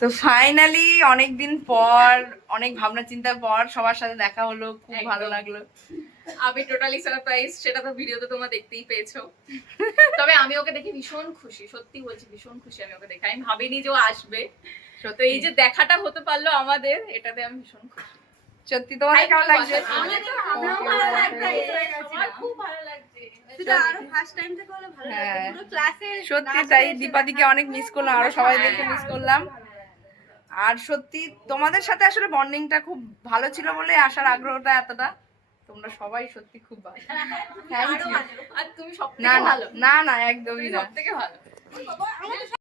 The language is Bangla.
তো ফাইনালি অনেকদিন পর, অনেক ভাবনা চিন্তার পর সবার সাথে দেখা হলো, খুব ভালো লাগলো। আমি টোটালি সারপ্রাইজ, সেটা তো ভিডিওতে তোমরা দেখতেই পেয়েছো। তবে আমি ওকে দেখে ভীষণ খুশি, সত্যি বলছি ভীষণ খুশি আমি ওকে দেখে। আমি ভাবিনি যে ও আসবে, তো এই যে দেখাটা হতে পারলো আমাদের, এটাতে আমি ভীষণ খুশি। সত্যি তোমাদের কেমন লাগছে? খুব ভালো লাগছে। সত্যি তাই, দীপাদিকে অনেক মিস করলাম, আরো সবাইদেরকে মিস করলাম। আর সত্যি তোমাদের সাথে আসলে বন্ডিংটা খুব ভালো ছিল বলে আসার আগ্রহটা এতটা। তোমরা সবাই সত্যি খুব ভালো। আর তুমি সবথেকে না ভালো। না না, একদমই না। সবথেকে ভালো।